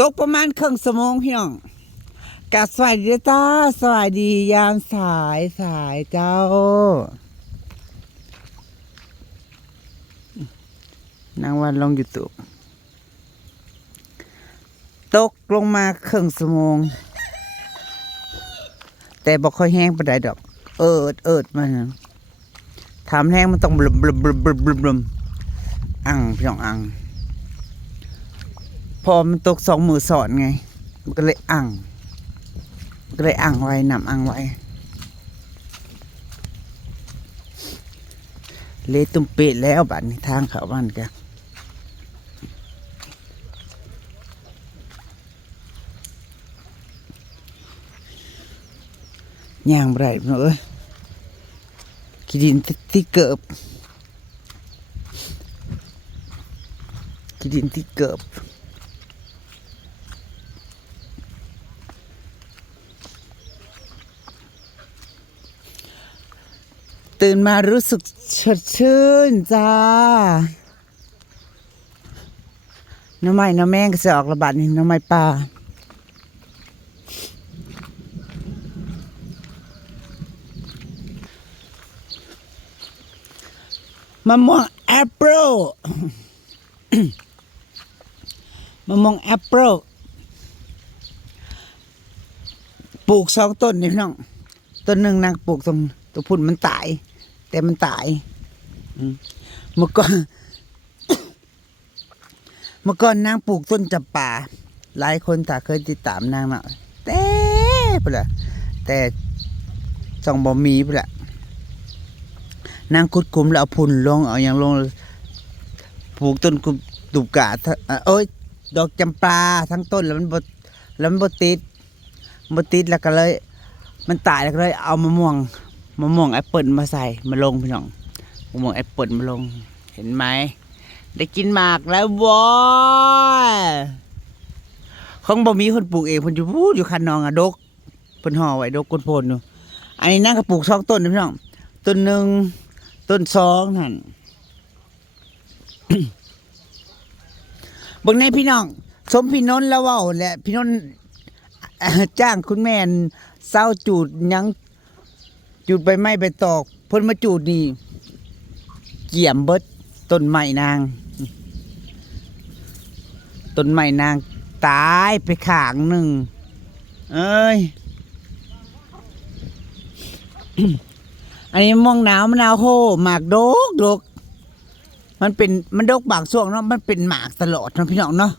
ตกประมาณครึ่งชั่วโมงพี่น้องกะสวัสดีจ้าสวัสดียามสายเจ้านางวันลงYouTubeตกลงมาครึ่งชั่วโมงแต่บ่ค่อยแห้งปานใดดอกเอิดมันทำแห้งมันต้องบลึมอังพี่น้องอังพอมันตก2 มือสอนไงมันก็เลยอังไว้นำอังไว้เละตุ้มเปะแล้วบัดนี้ทางเขาบ้านแกย่างบ่ได้เนาะขี้ดินที่เกิบตื่นมารู้สึกสดชื่นจ้าน้ำไม้น้ำแมงก็จะออกระบาดนี่น้ำไม้ปลามะม่วงแอปเปิล มะม่วงแอปเปิลปลูก2 ต้นนี่พี่น้องต้นหนึ่งนางปลูกตรงตัวพุ่นมันตายแต่มันตายเมื่อก่อนนางปลูกต้นจำปาหลายคนถ้าเคยติดตามนางเนาะแต่พุ่นล่ะแต่ต้องบ่มีพุ่นล่ะนางขุดคุมแล้วเอาพุ่นลงเอาอย่างลงปลูกต้นตุบกาดอกจำปาทั้งต้นแล้วมันบ่ติดแล้วก็เลยมันตายแล้วก็เลยเอามะม่วงแอปเปิลมาใส่มาลงพี่น้องมะม่วงแอปเปิลมาลงเห็นไหมได้กินหมากแล้ววอยของบ่มีคนปลูกเองเพิ่นอยู่พูดอยู่คันนองดกเพิ่นห่อไว้ดกก้นโพนอยู่อันนี้นั่งก็ปลูก2 ต้นนะพี่น้องต้น1ต้น2นั่น เบิ่งในพี่น้องสมพี่นนท์แล้วเว้าแหละพี่นนท์จ้างคุณแม่เศร้าจูดยังจูดใบไม้ใบตอกเพิ่นมาจูดนี่เกี่ยมเบิดต้นไม้นางตายไปข้างหนึ่งเอ้ย อันนี้ม่วงหนาวมะนาวโหหมากดกมันดกบางช่วงเนาะมันเป็นหมากตลอดเนาะพี่น้องเนาะ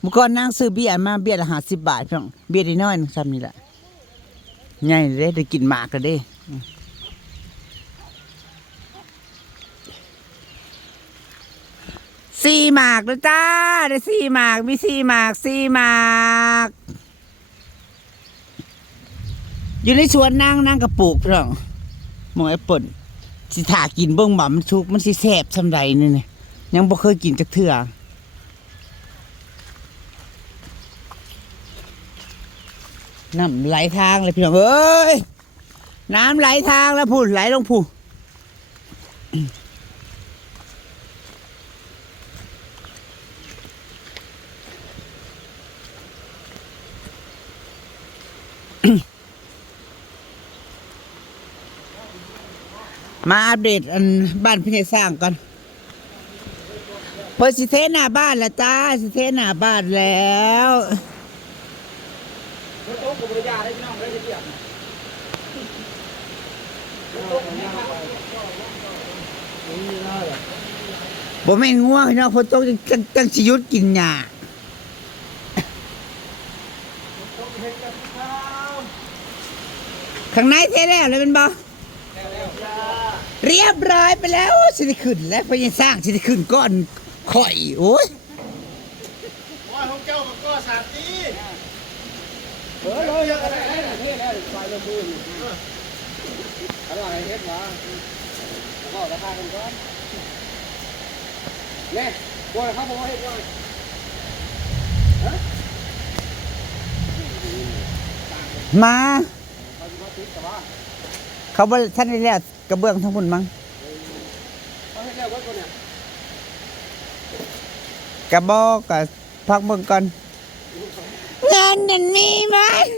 เมื่อก่อนนางซื้อเบี้ยมาเบี้ยละ50 บาทพี่น้องเบี้ยน้อยๆซ้ำนี่แหละใหญ่เลยได้กินหมากกันเด้4 หมากเลยจ้าได้4 หมากมี4 หมากอยู่ในสวนนางกระปลูกพี่น้องมองแอปเปิ้ลสิถ่ากินเบิ่งบ่มันสุกมันสิแซ่บซำใดนี่ยังบ่เคยกินจักเทื่อน้ำไหลทางเลยพี่น้องเอ้ยน้ำไหลทางแล้วพูดไหลลงพูมาอัปเดตอันบ้านพี่ให้สร้างกันเปิดสิเทหน้าบ้านแล้วจ้าสิเทหน้าบ้านแล้วบ่แม่นง่วงพี่น้องฝนตกจังสิหยุดกินหญ้าข้างในเทแล้วเลยเป็นบ่เรียบร้อยไปแล้วสิได้ขึ้นแล้วพยังสร้างสิได้ขึ้นก้อนข่อยโอ้ยของเจ้าก็สามตีเลยอะไรเทแล้วไฟลงพื้นอะไรเฮ็ดวะก็ราคากันก่อนเนี่ยบ่เขาบอกให้บ่มาเขาบ่ท่านได้แล้วกระเบื้องทั้งพุ่นมั้งกระบอกกับ พักเบิ่งก่อนเงินนั่นมีมัน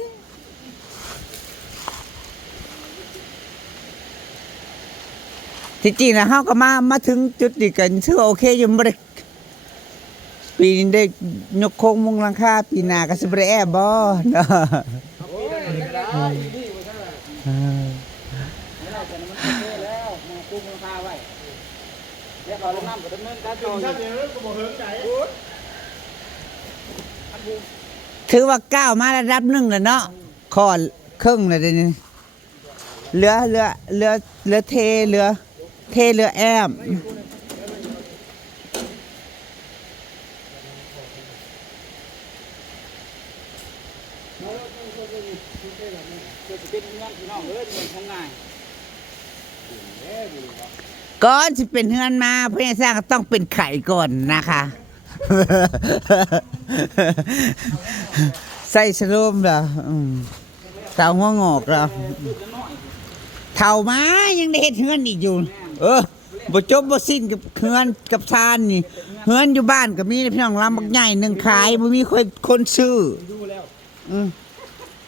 ที่จริงนะเฮาก็มาถึงจุดนี้กันถือว่าโอเคอยู่บ่ได้ปีนี้ได้ยกโครงมุงหลังคาปีหน้าก็สิบ่ได้แอบบ่เนาะ โอ้ยได้นี่ว่าซั่นน่ะไม่ได้แต่มันโอเคแล้วมาคุมราคาไว้แล้วเขาลงน้ำก็ดำเนินการ ถึ ต่อง ท่านเดียวก็บอกเฮิงใจ ถือว่าก้าวมาระดับหนึ่งแล้วเนาะขอครึ่งแล้วเดี๋ยวนี้เหลือเทเหลือแอม คือสิเป็นเงินพี่น้องเอ้ยเงินของนาย ก่อนสิเป็นเฮือนมาเพื่อนสร้างก็ต้องเป็นไข่ก่อนนะคะ ใส่ชะโลมเหรอเต่าหัวงอกเหรอเท่ามายังได้เฮ็ดเฮือนอีกอยู่บ่จบบ่สิ้นกับเฮือนกับทานนี่เฮือนอยู่บ้านก็มีพี่น้องลำบักใหญ่หนึ่งขายบ่มีคนซื้อ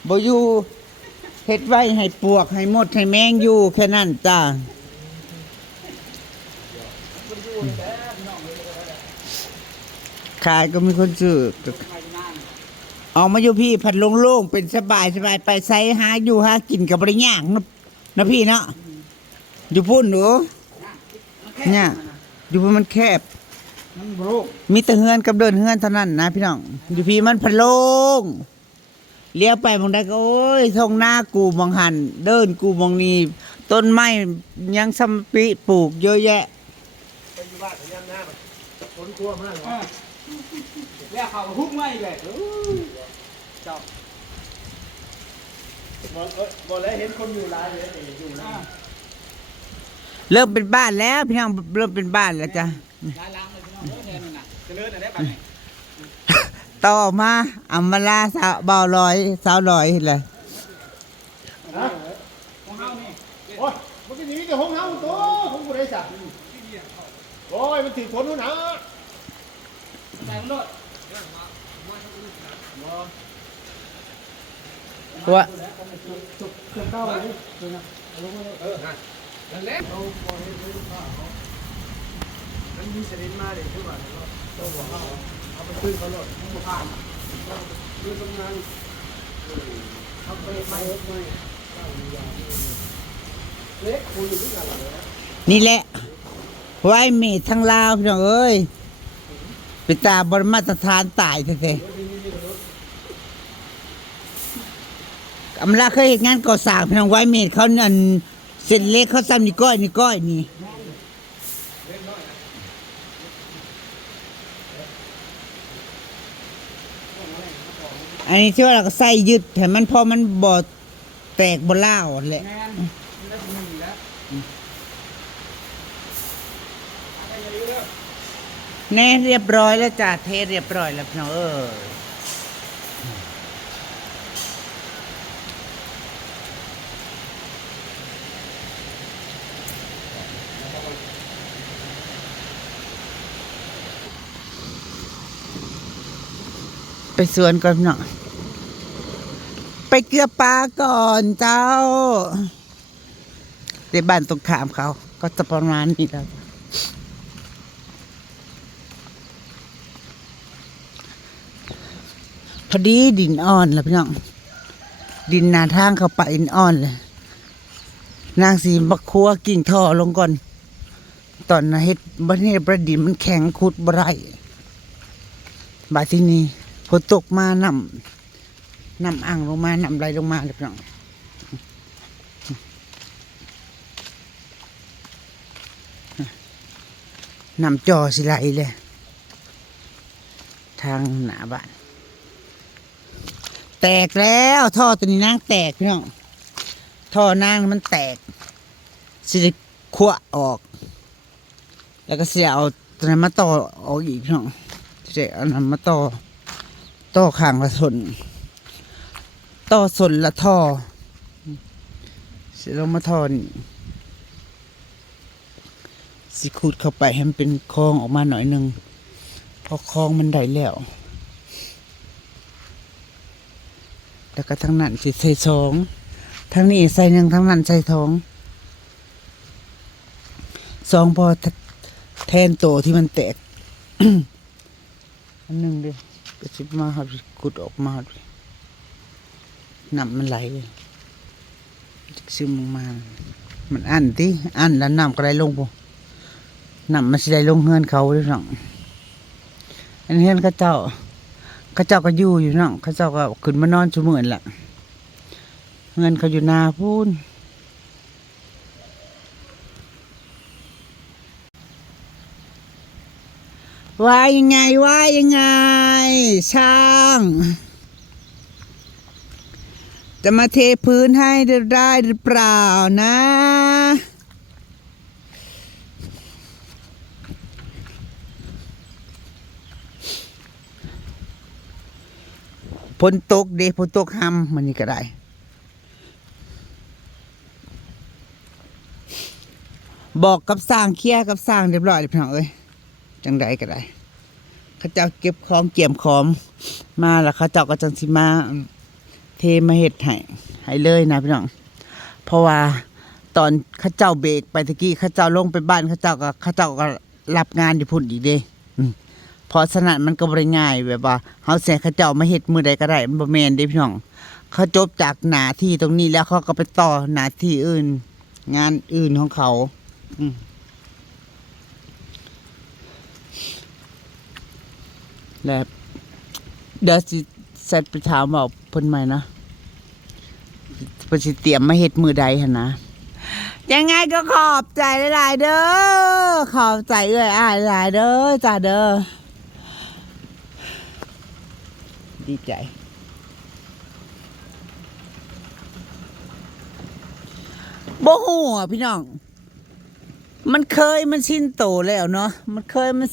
บ่อยู่เฮ็ดไว้ให้ปวกให้มดให้แมงอยู่แค่นั้นจ้าขายก็มีคนซื้อออกมาอยู่พี่ผัดโล่งๆเป็นสบายไปไสหาอยู่หากินกับบริยากนะพี่เนาะอยู่พุ่นหนูเนี่ยอยู่พุ่นมันแคบ มันโบรก มีแต่เฮือนกับเดินเฮือนเท่านั้นนะพี่น้องอยู่พี่มันผัดโล่งเลี้ยวไปมองได้ก็โอ้ยทงหน้ากูมองหันเดินกูมองนี่ต้นไม้ยังสมปิปลูกเยอะแยะ ไปอยู่บ้านพยายามหน้ามันฝนกลัวมากเลย แล้วเขาฮุบไม่เลยเจ้า บอกแล้วเห็นคนอยู่ร้านเลยอยู่นะ เริ่มเป็นบ้านแล้วพี่น้องเริ่มเป็นบ้านแล้วจ้ะ ร้านล้างเลยพี่น้องเอ้ยแทนมันน่ะเจริญอะไรแบบนี้ ต่อมาอัมมาลาสาวเบาลอยสาวลอยเห็นเลย ของเฮานี่ โอ้ยมันก็หนีจากห้องเฮาตัวของกูได้สักโอ้ยมันถือฝนนู่นนะ ใส่มันโดด ว่า เครื่องเก้าเลยนั่นแหละ มันมีสลินมาเลยทุกวันตัวหัวเฮาเอาไปขึ้นเขาโลด ผ่านดูทำงานเขาไปไม่เล็กคุยอยู่ที่ไหนล่ะ นี่แหละไว้เมททั้งลาวพี่น้องเอ้ยไปตาบรมาตรฐานตายแท้ๆอำลาเคยเห็นงานก่อสร้างพี่น้องไว้เมทเขานั่นเส้นเล็กเขาซ้ำนี่ก้อยนี่อันนี้ที่ว่าเราก็ใส่ยึดแต่มันพอมันบ่แตกบ่ล่าวแหละ แม่นแล้วมึงแล้ว แน่เรียบร้อยแล้วจ้ะเทเรียบร้อยแล้วพี่น้องไปสวนก่อนพี่น้องไปเกลือปลาก่อนเจ้าในบ้านตรงข้ามเขาก็จะประมาณนี้แล้วพอดีดินอ่อนแล้วพี่น้องดินหนาทางเข้าไปดินอ่อนเลยนางสีบักคัวกิ่งท่อลงก่อนตอนน่ะเฮ็ดบ่เฮ็ดประดินมันแข็งขุดบ่ได้บาดที่นี่ฝนตกมาน้ำอ่างลงมาน้ำไหลลงมาเลยพี่น้องน้ำจอสิไหลเลยทางหน้าบ้านแตกแล้วท่อตัวนี้นางแตกพี่น้องท่อนางมันแตกสิได้คั่วออก แล้วก็เสียเอาตัวนั้นมาต่อออกอีกพี่น้องเสียเอานั้นมาต่อข้างละส่วนต่อส่วนละท่อเสียลงมาท่อนี่สิขุดเข้าไปให้มันเป็นคลองออกมาหน่อยหนึ่งพอคลองมันได้แล้ว แล้วก็ทั้งนั้นสิใส่สองทั้งนี้ใส่หนึ่งทั้งนั้นใส่สองสองพอแทนโตที่มันแตก อันหนึ่งดิก็สิมาหัดกุดออกมาหัดน้ำมันไหลเลยซึมลงมามันอั้นที่อั้นแล้วน้ำก็ไหลลงปุ๊น้ำมันสิไหลลงเฮือนเขาด้วยน้องอันเฮือนเขาเจ้าก็อยู่น้องเขาเจ้าก็ขึ้นมานอนชั่วโมงละเฮือนเขาอยู่นาพูนว่ายังไงช่างจะมาเทพื้นให้ได้หรือเปล่านะฝนตกเด้ฝนตกห้ำมันนี่ก็ได้บอกกับสร้างเคลียร์กับสร้างเรียบร้อยเลยพี่น้องเอ้ยจังใดก็ได้เขาเจ้าเก็บของเกี่ยมของมาแล้วเขาเจ้าก็จังสิมาเทมาเฮ็ดให้เลยนะพี่น้องเพราะว่าตอนเขาเจ้าเบรกไปตะกี้เขาเจ้าลงไปบ้านเขาเจ้าก็รับงานอยู่พุ่นอีกเด้เพราะฉะนั้นมันก็บ่ได้ง่ายแบบว่าเฮาแส่เขาเจ้ามาเฮ็ดมื้อใดก็ได้มันบ่แม่นเด้พี่น้องเขาจบจากหน้าที่ตรงนี้แล้วเขาก็ไปต่อหน้าที่อื่นงานอื่นของเขาแล้วเดี๋ยวสิเสร็จไปถามบอกเพิ่นใหม่นะเพิ่นสิเตรียมมาเฮ็ดมื้อใดหั่นนะยังไงก็ขอบใจหลายๆเด้อขอบใจเอ้ยอ้ายหลายเด้อจ้าเด้อดีใจบ่ฮู้อ่ะพี่น้องมันชินโตแล้วเนาะมัน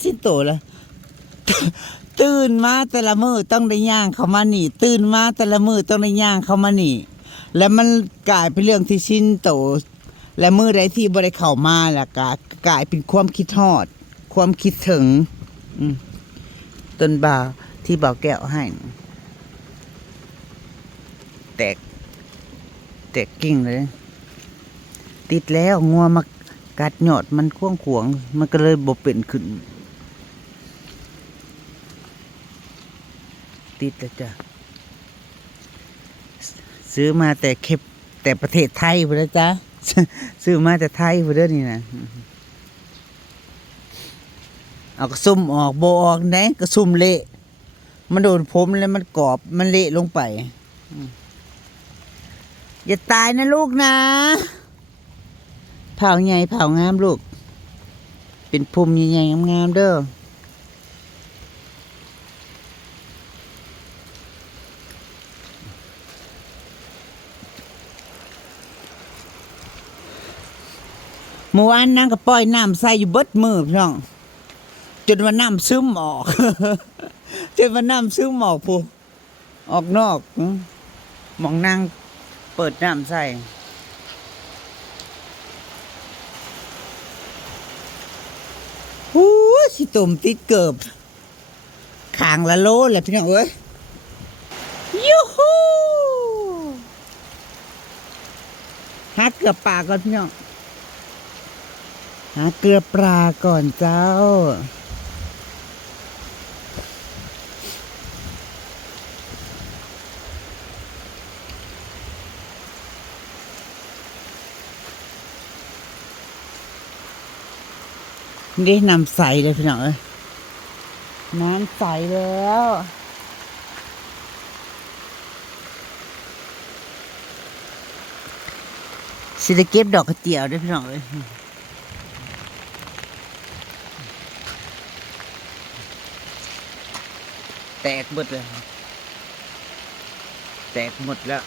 ชินโตแล้ว ตื่นมาแต่ละมื้อต้องได้ย่างเข้ามานี่ตื่นมาแต่ละมื้อต้องได้ย่างเข้ามานี่แล้วมันกลายเป็นเรื่องที่ชินโตและมื้อใดที่บ่ได้เข้ามาแล้วก็กลายเป็นความคิดฮอดความคิดถึงต้นบ่าวที่บ่าวแก้วให้แตกกิ่งเลยติดแล้วงัวมากัดยอดมันขวงมันก็เลยบ่เป็นขึ้นติดแล้วจ้ะซื้อมาแต่ประเทศไทยพุ่นนะจ๊ะ ซื้อมาแต่ไทยพุ่นเด้อนี่นะเอากระซุ่มออกโบออกไหนกระซุ่มเละมันโดนผมแล้วมันกรอบมันเละลงไปอย่าตายนะลูกนะเผาใหญ่เผางามลูกเป็นภูมิใหญ่ๆงามๆเด้อเมื่อวานนางก็ปล่อยน้ำใส่อยู่เบิดมือพี่น้องจนว่าน้ำซึมออก จนว่าน้ำซึมออกพูออกนอกมองนางเปิดน้ำใส่หูสิตุ่มติดเกิบขางละโลแหละพี่น้องเอ้ยยูฮูหาเกลือปลาก่อนพี่น้องหาเกลือปลาก่อนเจ้านี่น้ำใสเลยพี่น้องเอ้ยน้ำใสแล้วสิได้เก็บดอกกระเจียวด้วยพี่น้องเอ้ยแตกหมดเลยแตกหมดแล้ว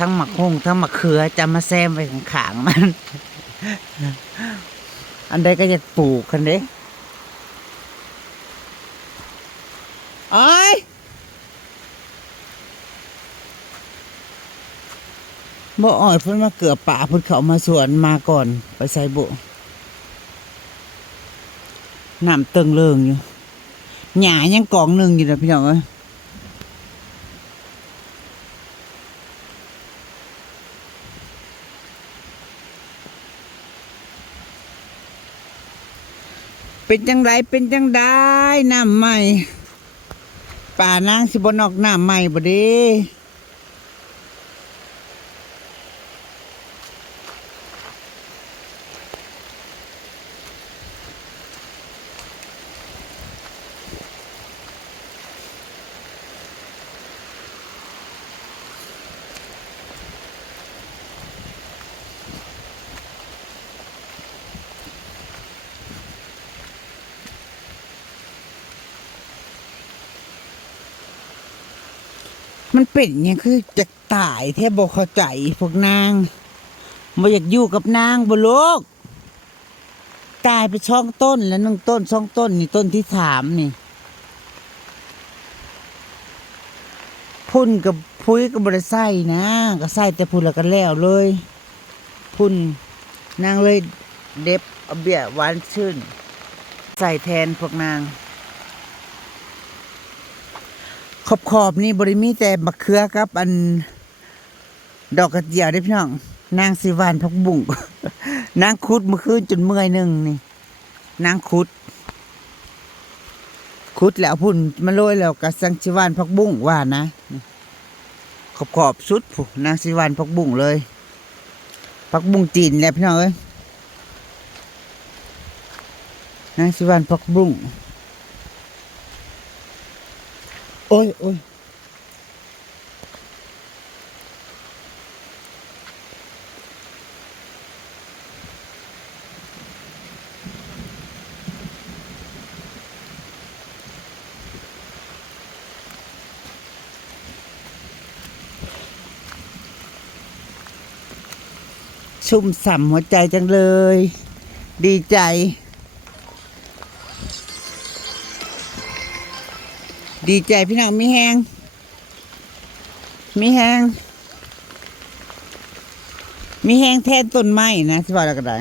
ทั้งหมักฮงทั้งหมักเขือจะมาแซมไปข้างๆมัน อันใดก็จะปลูกกันเด้ไอ้บ่อ่อยเพิ่นมาเกือบป่าเพิ่นเขามาสวนมาก่อนไปใส่บุน้ำเติงเลิงอยู่ หญ้ายังกองหนึงอยู่นะพี่น้องเอ้ยเป็นจังไดเป็นจังไดน้ำใหม่ป่านางสิบ่นอกน้ำใหม่บ่เด้มันเป็นหยังคือจะตายแท้บ่เข้าใจพวกนางบ่อยากอยู่กับนางบ่ลูกตายไปช่องต้นแล้ว1ต้น2ต้นนี่ต้นที่3นี่พุ่นกับพุ้ยก็บ่ได้ใส่นะก็ใส่แต่พุ่นแล้วก็แล้วเลยพุ่นนางเลยเด็บเอาเบี้ยหวานชื่นใส่แทนพวกนางขอบนี่บริมีแต่มะเขือกับอันดอกกระเจียวได้อพี่น้องนางสิหวานผักบุ้ง นางคุดเมื่อคืนจนเมื่อยหนึ่งนี่นางคุดแล้วพุ่นมาโรยแล้วก็สังสิหวานผักบุ้งว่านะขอบสุดผู้นางสิหวานผักบุ้งเลยผักบุ้งจีนแหละพี่น้องเอ้ยนางสิหวานผักบุ้งโอ้ยชุ่มฉ่ำหัวใจจังเลย ดีใจพี่น้องมีแห้งแทนต้นไม้นะที่ว่าเราก็ได้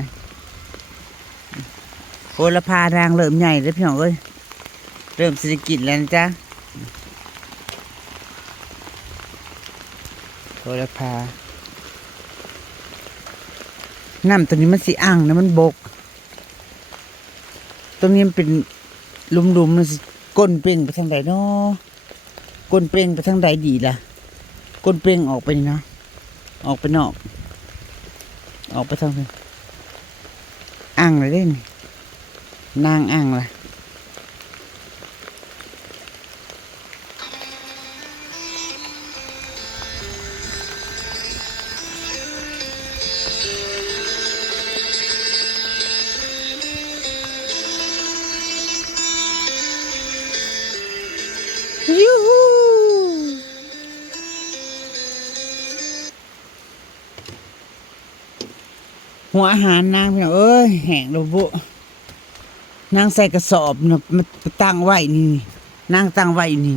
โหระพานางเริ่มใหญ่แล้วพี่น้องเอ้ยเริ่มสิกินแล้วนะจ๊ะโหระพาน้ำตัวนี้มันสีอ่างนะมันบกตรงนี้มันเป็นลุมๆมันสิก้นเปล่งไปทางใดเนาะก้นเปล่งไปทางใดดีล่ะก้นเปล่งออกไปนี่เนาะออกไปนอกออกไปทางไหนอ่างเลยเด้นี่นางอ่างล่ะยูฮูหัวอาหารนางพี่น้องเอ้ยแห้งแล้วบุนางใส่กระสอบนะมันตั้งไว้นี่นางตั้งไว้นี่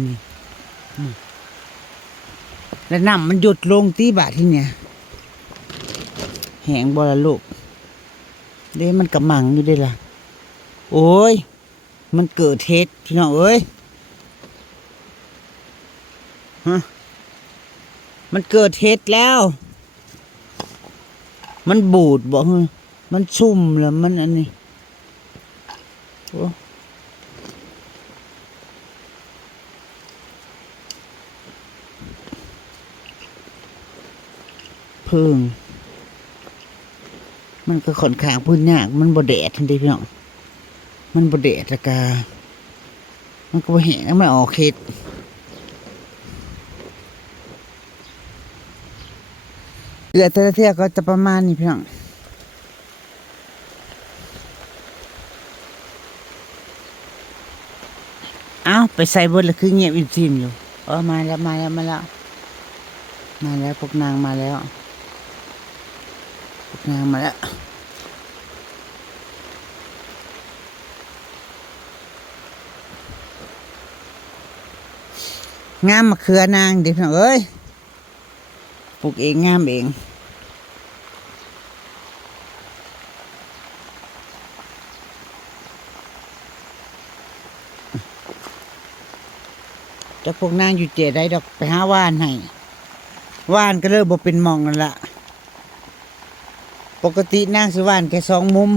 แล้วน้ำมันหยดลงที่บาทที่เนี่ยแห้งบ่ละลูกเด้มันกำมังอยู่ได้ล่ะโอ้ยมันเกิดเฮ็ดพี่น้องเอ้ยมันเกิดเฮ็ดแล้วมันบูดบอกมันชุ่มแล้วมันอันนี้โอ้เพิ่งมันก็ค่อนข้างพื้นยากมันบ่แดดทันทีพี่น้องมันบ่แดดละกามันก็บ่แห้งมันออกเฮ็ดแต่ละเที่ยก็จะประมาณนี้พี่น้องอ้าวไปใส่บนละคือเงียบอิ่มซิมอยู่มาแล้วพวกนางมาแล้วงามมะเขือนางเดี๋ยวพี่น้องเอ้ยปลูกเองงามเอง จะพวกนางอยู่เจได้ดอกไปหาว่านให้ว่านก็เริ่มบ่เป็นหมองนั่นละปกตินางสิว่านแค่2 มุม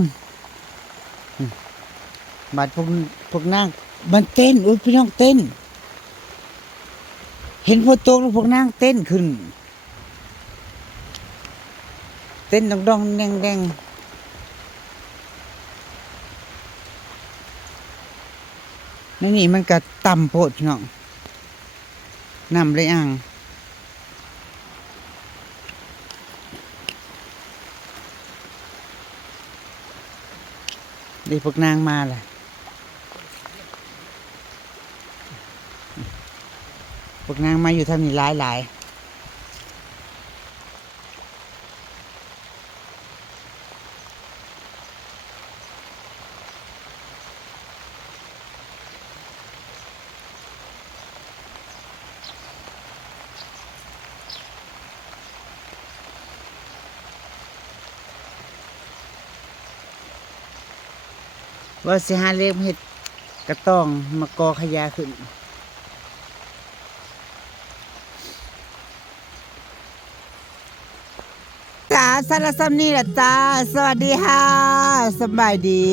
บัดพวกนางมันเต้นอุ้ยพี่น้องเต้น เห็นพอตกแล้วพวกนางเต้นขึ้น เต้นดองๆแดงๆนั่นนี่มันก็ต่ำโพดพี่น้องน้ำเลยอ่างนี่พวกนางมาแหละพวกนางมาอยู่ทางนี้หลายว่าสิหาเล็บเห็ดกระต้องมากอขยะขึ้นจ้าสารสัมนี่แหละจ้า สวัสดีค่ะสบายดี